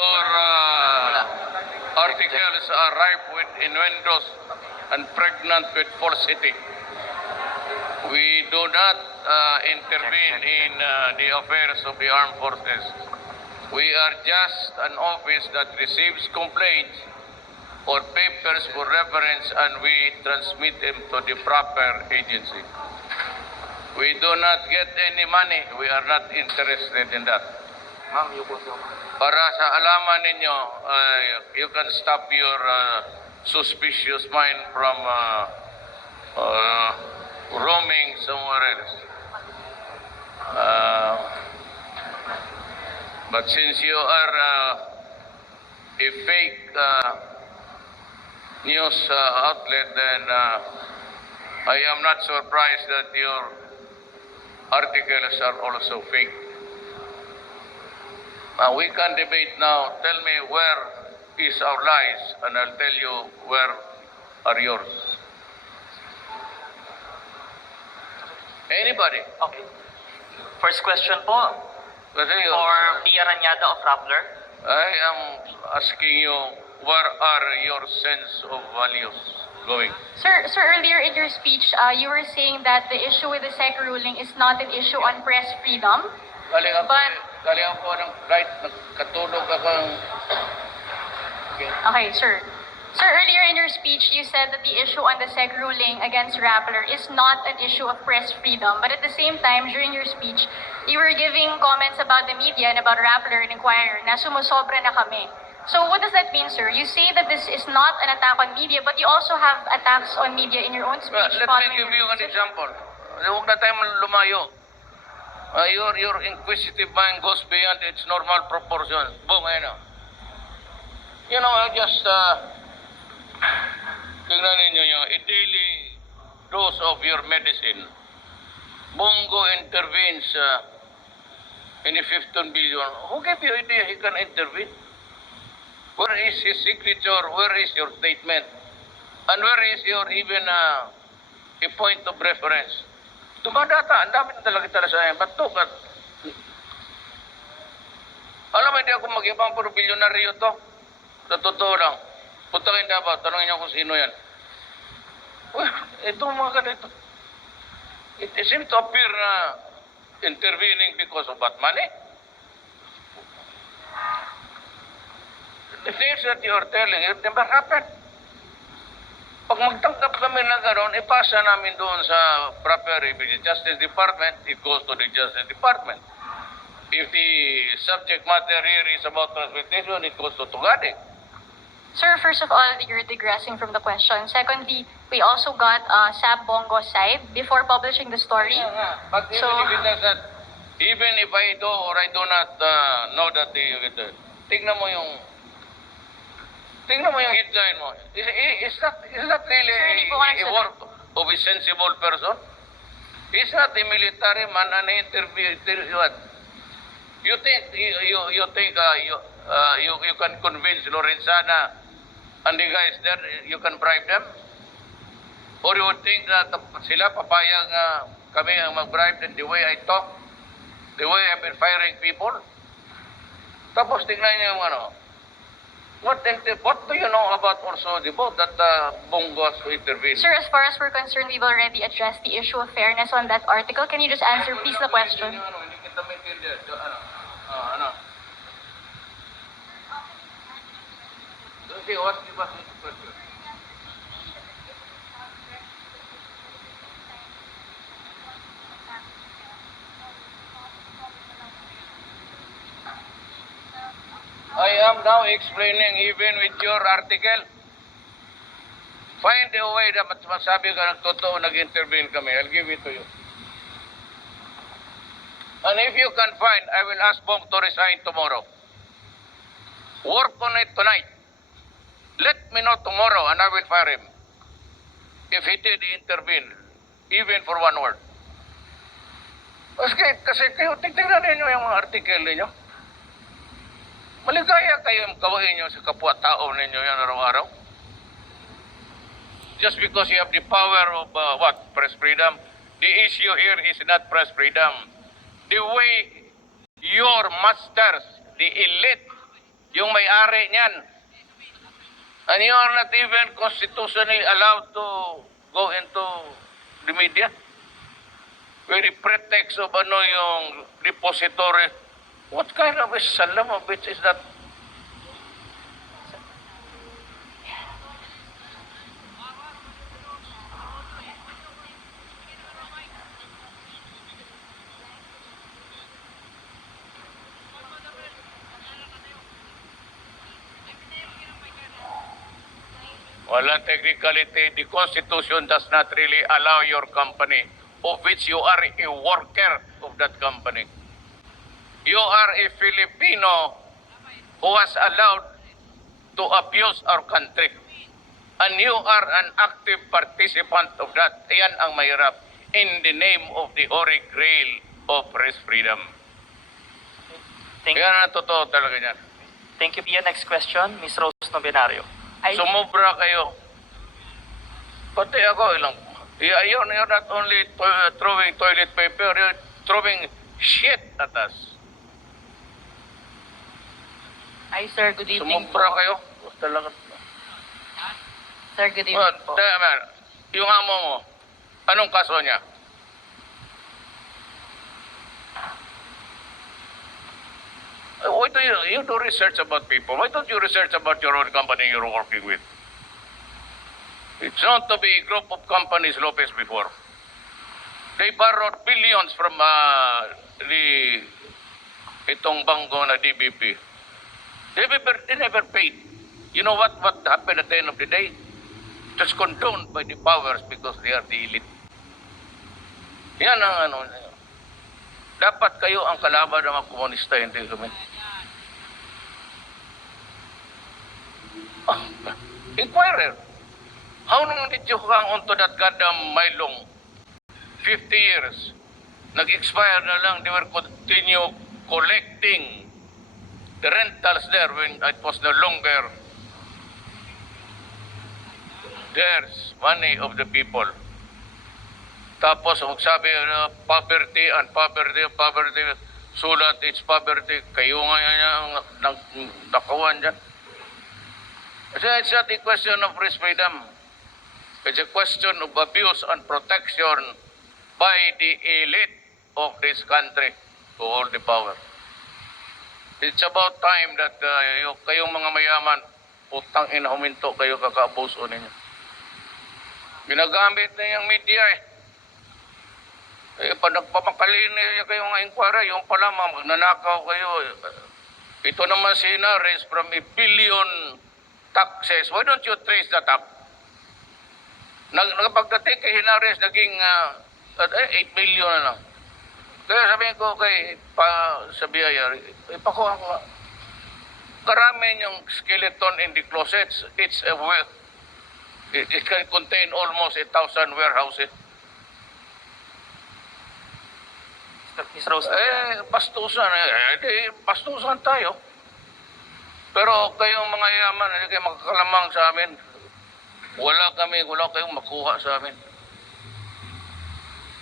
Your articles are rife with innuendos and pregnant with falsity. We do not intervene in the affairs of the armed forces. We are just an office that receives complaints or papers for reference and we transmit them to the proper agency. We do not get any money. We are not interested in that. Para sa alaman ninyo, you can stop your suspicious mind from roaming somewhere else. But since you are a fake news outlet, then I am not surprised that your articles are also fake. We can debate now. Tell me where is our lies, and I'll tell you where are yours. Anybody? Okay. First question po, Kasi for Pia Ranyada of Rappler. I am asking you, where are your sense of values going? Sir, earlier in your speech, you were saying that the issue with the SEC ruling is not an issue on press freedom. Galing But- ako ng flight, nagkatulog ako. Okay, sir. Sir, earlier in your speech, you said that the issue on the SEC ruling against Rappler is not an issue of press freedom. But at the same time, during your speech, you were giving comments about the media and about Rappler and Inquirer na sumusobra na kami. So what does that mean, sir? You say that this is not an attack on media, but you also have attacks on media in your own speech. Let me following give your you an position. example. Huwag na tayo lumayo. Your inquisitive mind goes beyond its normal proportions. Boom, ayun o. You know, I just, tingnan ninyo yung a daily dose of your medicine. Bongo intervenes in the 15 billion. Who gave you idea he can intervene? Where is his signature? Where is your statement? And where is your even a point of reference? Tumadata, ang dami na talaga sa akin. Ba't to? Alam mo, hindi ako mag-ibang puro bilyonaryo to. Sa totoo lang. Punta kayo dapat, tanongin niyo kung sino yan. Uy, itong mga ganito. It seems to appear na intervening because of bad money. The things that you are telling, it never happened. Pag magtangkap kami na gano'n, ipasa namin doon sa proper Justice Department, it goes to the Justice Department. If the subject matter here is about transportation, it goes to Tugade. Sir, first of all, you're digressing from the question. Secondly, we also got Sab Bongo's side before publishing the story. Yeah, nga. But even So- if it does that, even if I do or I do not know that tingnan mo yung headline mo. Is that really Sir, hindi po ako a nagsabi. work of a sensible person? Is not a military man an interview? What? You think you can convince Lorenzana and the guys there, you can bribe them? Or you would think that sila papayag kami ang mag-bribe in the way I talk, the way I've been firing people? Tapos tingnan niyo yung ano. What do you know about also the vote that Bongos intervened? Sir, as far as we're concerned, we've already addressed the issue of fairness on that article. Can you just answer, please, the question? Hindi kita maintindihan. Ano? Okay, what was the question? I am now explaining even with your article. Find a way na masabi ka nagtotoo, nag-intervene kami. I'll give it to you. And if you can find, I will ask Bong to resign tomorrow. Work on it tonight. Let me know tomorrow and I will fire him. If he did intervene, even for one word. Kasi kayo, tignan ninyo yung mga article ninyo. Maligaya kayong gawin nyo sa kapwa-tao ninyo yan araw-araw. Just because you have the power of press freedom. The issue here is not press freedom. The way your masters, the elite yung may-ari niyan. And you are not even constitutionally allowed to go into the media. With the pretext of ano yung depository. What kind of a salam of which is that? Wala technicality. The Constitution does not really allow your company, of which you are a worker of that company. You are a Filipino who was allowed to abuse our country. And you are an active participant of that. Yan ang mahirap. In the name of the Holy Grail of press freedom. Thank Yan ang totoo talaga yan. Thank you, Pia. Next question, Ms. Rose Novenario. Sumubra kayo. Pati ako ilang. You're not only throwing toilet paper, you're throwing shit at us. Ay, sir, good evening Sumubra po. kayo. Talaga. Sir, good evening po. Yung amo mo, anong kaso niya? Why do you do research about people? Why don't you research about your own company you're working with? It's known to be a group of companies Lopez before. They borrowed billions from itong bangko na DBP. They never paid. You know what happened at the end of the day? It was condoned by the powers because they are the elite. Yan ang ano. Dapat kayo ang kalaban ng mga komunista, hindi kami. Inquirer, how long did you hang on to that goddamn Mylong? 50 years. Nag-expire na lang, they were continue collecting the rentals there when it was no longer theirs, money of the people. Tapos magsabi na poverty, sulat it's poverty. Kayo nga yan ang nakawan dyan. Kasi it's not a question of press freedom. It's a question of abuse and protection by the elite of this country to hold the power. It's about time that kayong mga mayaman, utang ina huminto kayo kakaabuso ninyo. Ginagamit na yung media eh. Pag nagpapakalin niya kayo ng inquiry, yung pala magnanakaw kayo. Ito naman si Hinares from a billion taxes. Why don't you trace that up? Nagpagdating kay Hinares, naging 8 million na lang. Kaya sabihin ko kay sa BIR, ipakuha ko. Karami yung skeleton in the closets. It's a it can contain almost 1,000 warehouses. Ms. Rose. Bastusan tayo. Pero kayong mga yaman, hindi kayo makakalamang sa amin. Wala kayong makuha sa amin.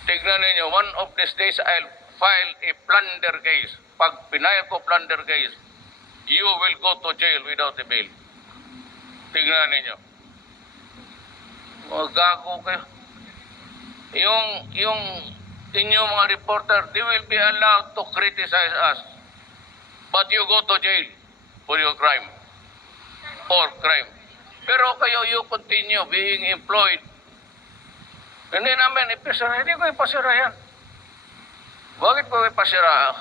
Tignan ninyo, one of these days I'll file a plunder case. Pag pinayag ko plunder case, you will go to jail without a bail. Tignan ninyo. Gago kayo. Yung inyong mga reporter, they will be allowed to criticize us. But you go to jail for your crime. Or crime. Pero kayo, you continue being employed. Hindi namin ipasira. Hindi ko ipasira yan. Bakit ko ipasira?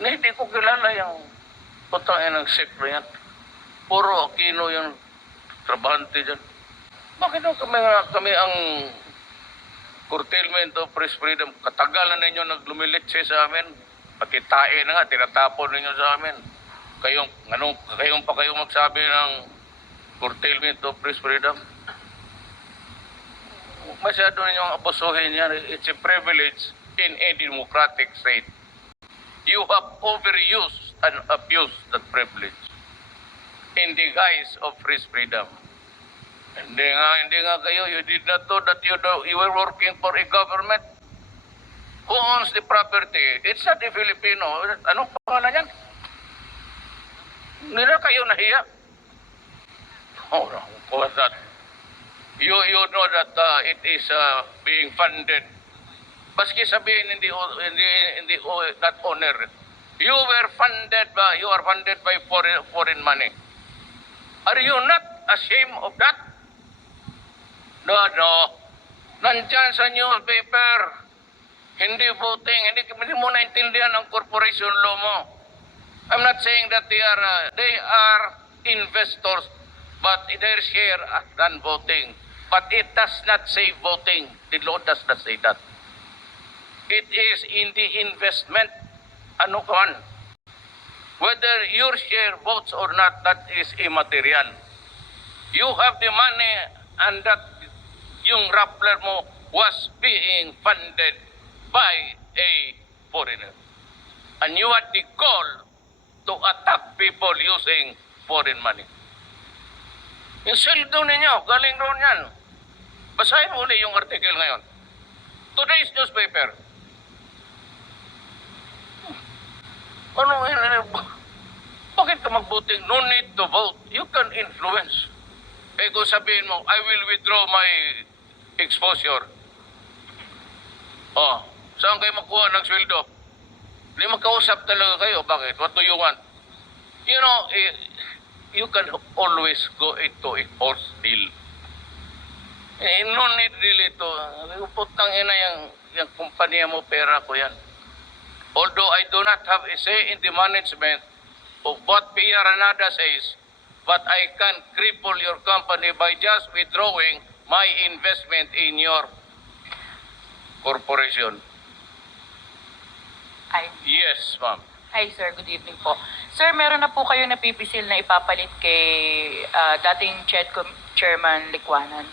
Hindi ko kilala yung putangin ng sekre yan. Puro Aquino yung trabahante dyan. Bakit kami ang curtailment of press freedom? Katagalan ninyo naglumilitse sa amin. Pati tae na nga, tinatapon ninyo sa amin. Kayong pa kayong magsabi ng curtailment of press freedom? Masyado ninyong abusuhin yan. It's a privilege in a democratic state. You have overused and abused that privilege in the guise of press freedom. Hindi nga kayo, you did not know that you were working for a government. Who owns the property? It's not the Filipino. Anong pangalan yan? Hindi na kayo nahiya. Oh, no, of that. You know that it is being funded. Baski sabihin hindi that owner. You are funded by foreign money. Are you not ashamed of that? No. Nandyan sa newspaper. Hindi voting. Hindi mo naintindihan ang corporation law mo. I'm not saying that they are investors, but their share than voting. But it does not say voting. The law does not say that. It is in the investment. Ano kan? Whether your share votes or not, that is immaterial. You have the money and that yung Rappler mo was being funded by a foreigner. And you had the call to attack people using foreign money. Yung sweldo ninyo, galing doon yan. Basahin mo ulit yung article ngayon. Today's newspaper. Bakit ka magbuting? No need to vote. You can influence. Eh kung sabihin mo, I will withdraw my exposure. Oh, saan kayo makuha ng sweldo? Hindi magkausap talaga kayo. Bakit? What do you want? You know, you can always go into a horse deal. No need really to, putang ina yung kumpanya mo, pera ko yan. Although I do not have a say in the management of what Pia Ranada says, but I can cripple your company by just withdrawing my investment in your corporation. Yes, ma'am. Hi, sir. Good evening po. Sir, meron na po kayo na pipisil na ipapalit kay dating CHEDCOM Chairman Likwanan.